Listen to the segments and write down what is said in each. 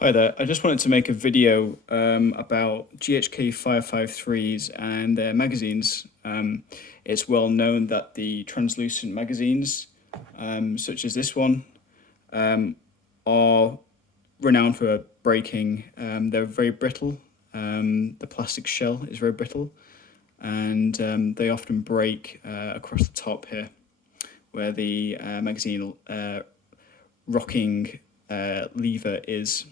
Hi there, I just wanted to make a video about GHK 553s and their magazines. It's well known that the translucent magazines, such as this one, are renowned for breaking. They're very brittle. The plastic shell is very brittle, and they often break across the top here, where the magazine rocking lever is.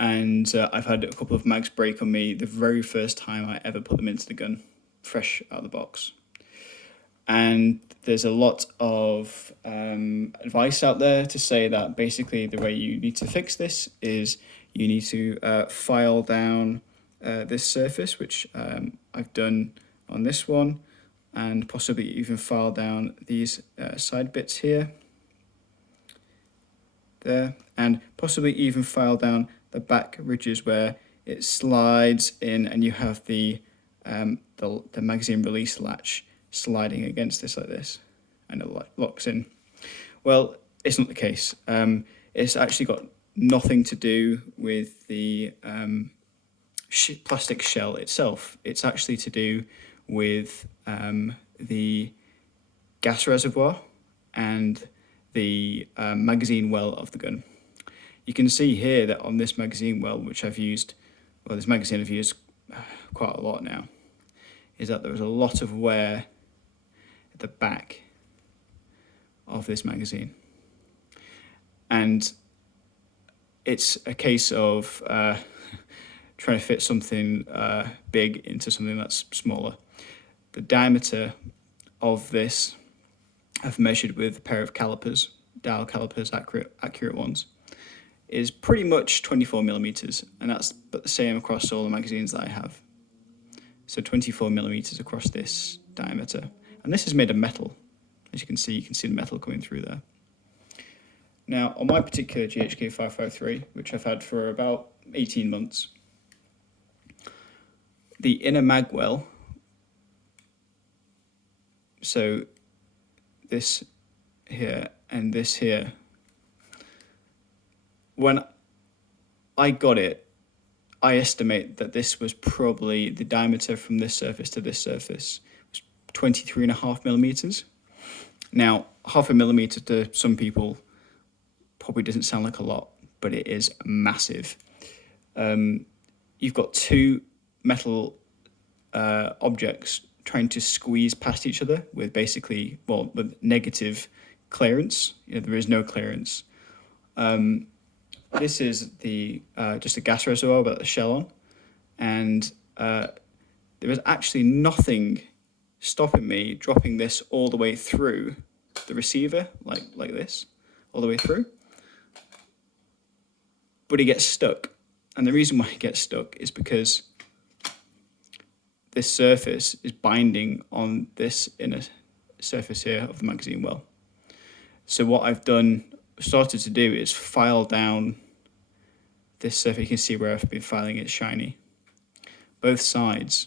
And I've had a couple of mags break on me the very first time I ever put them into the gun, fresh out of the box. And there's a lot of advice out there to say that basically the way you need to fix this is you need to file down this surface, which I've done on this one, and possibly even file down these side bits here, there, and possibly even file down the back ridges where it slides in and you have the magazine release latch sliding against this like this, and it locks in. Well, it's not the case. It's actually got nothing to do with the plastic shell itself. It's actually to do with the gas reservoir and the magazine well of the gun. You can see here that on this magazine well, which I've used, well, this magazine I've used quite a lot now, is that there was a lot of wear at the back of this magazine. And it's a case of trying to fit something big into something that's smaller. The diameter of this I've measured with a pair of calipers, dial calipers, accurate ones, is pretty much 24 millimeters, and that's the same across all the magazines that I have. So 24 millimeters across this diameter, and this is made of metal. As you can see the metal coming through there. Now, on my particular GHK 553, which I've had for about 18 months, the inner mag well, so this here and this here, when I got it, I estimate that this was probably the diameter from this surface to this surface was 23.5 millimeters. Now, half a millimeter to some people probably doesn't sound like a lot, but it is massive. You've got two metal objects trying to squeeze past each other with basically, well, with negative clearance. There is no clearance. This is the just a gas reservoir without the shell on, and there is actually nothing stopping me dropping this all the way through the receiver, like this, all the way through. But it gets stuck, and the reason why it gets stuck is because this surface is binding on this inner surface here of the magazine well. So what I've started to do is file down this surface. You can see where I've been filing it shiny, both sides.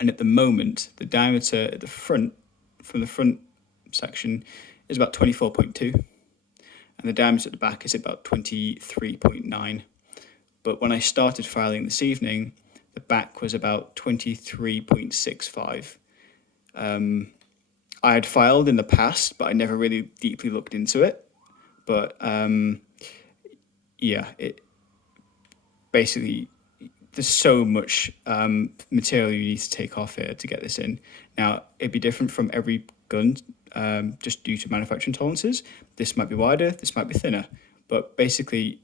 And at the moment, the diameter at the front, from the front section, is about 24.2. And the diameter at the back is about 23.9. But when I started filing this evening, the back was about 23.65. I had filed in the past, but I never really deeply looked into it. But yeah, it basically, there's so much material you need to take off here to get this in. Now, it'd be different from every gun, just due to manufacturing tolerances. This might be wider, this might be thinner, but basically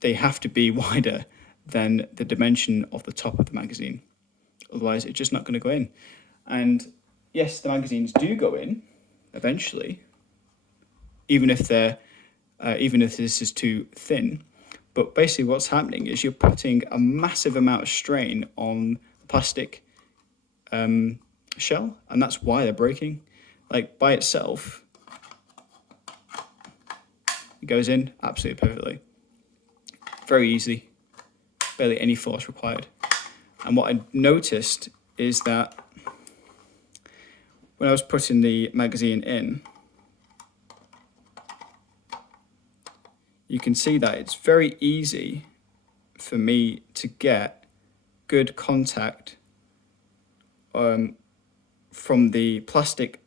they have to be wider than the dimension of the top of the magazine. Otherwise, it's just not going to go in. And yes, the magazines do go in eventually, even if this is too thin. But basically what's happening is you're putting a massive amount of strain on the plastic shell, and that's why they're breaking. Like, by itself, it goes in absolutely perfectly. Very easy, barely any force required. And what I noticed is that when I was putting the magazine in, you can see that it's very easy for me to get good contact from the plastic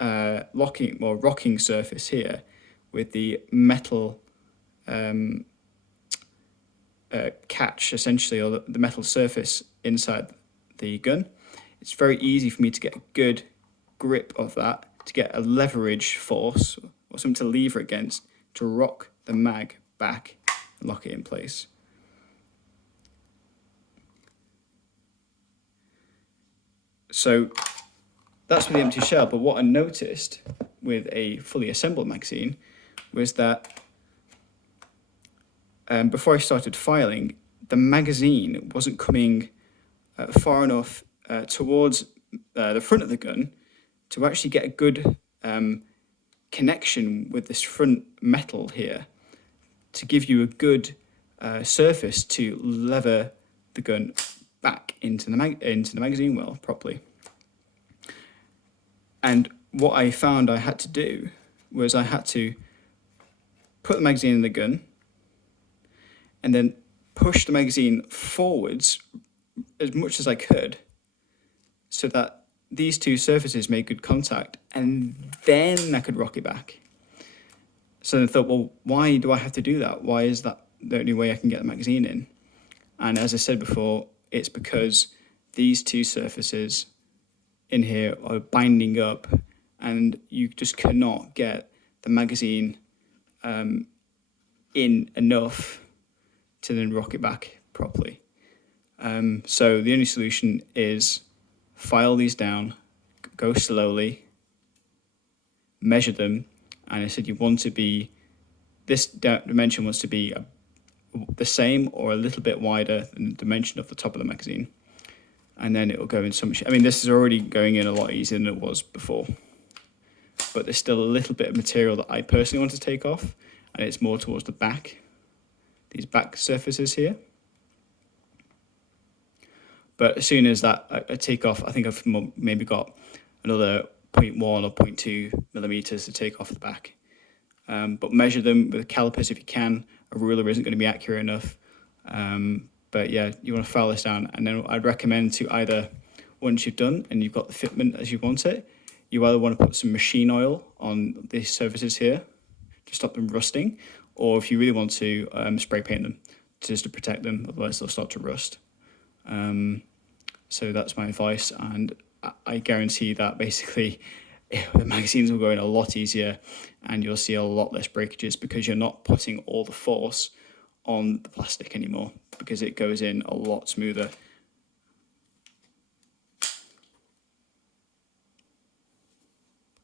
rocking surface here with the metal catch, essentially, or the metal surface inside the gun. It's very easy for me to get a good grip of that, to get a leverage force or something to lever against to rock the mag back and lock it in place. So that's with the empty shell, but what I noticed with a fully assembled magazine was that before I started filing, the magazine wasn't coming far enough towards the front of the gun to actually get a good connection with this front metal here to give you a good surface to lever the gun back into the magazine well properly. And what I found I had to do was I had to put the magazine in the gun and then push the magazine forwards as much as I could so that these two surfaces made good contact, and then I could rock it back. So I thought, well, why do I have to do that? Why is that the only way I can get the magazine in? And as I said before, it's because these two surfaces in here are binding up, and you just cannot get the magazine in enough to then rock it back properly. So the only solution is file these down, go slowly, measure them, and I said you want to be, this dimension wants to be the same or a little bit wider than the dimension of the top of the magazine, and then it will go in so much. I mean, this is already going in a lot easier than it was before, but there's still a little bit of material that I personally want to take off, and it's more towards the back, these back surfaces here. But as soon as that I take off, I think I've maybe got another 0.1 or 0.2 millimeters to take off the back. But measure them with calipers if you can. A ruler isn't going to be accurate enough. But yeah, you want to file this down. And then I'd recommend to either, once you've done and you've got the fitment as you want it, you either want to put some machine oil on these surfaces here to stop them rusting, or if you really want to, spray paint them just to protect them, otherwise they'll start to rust. So that's my advice, and I guarantee that basically the magazines will go in a lot easier and you'll see a lot less breakages because you're not putting all the force on the plastic anymore, because it goes in a lot smoother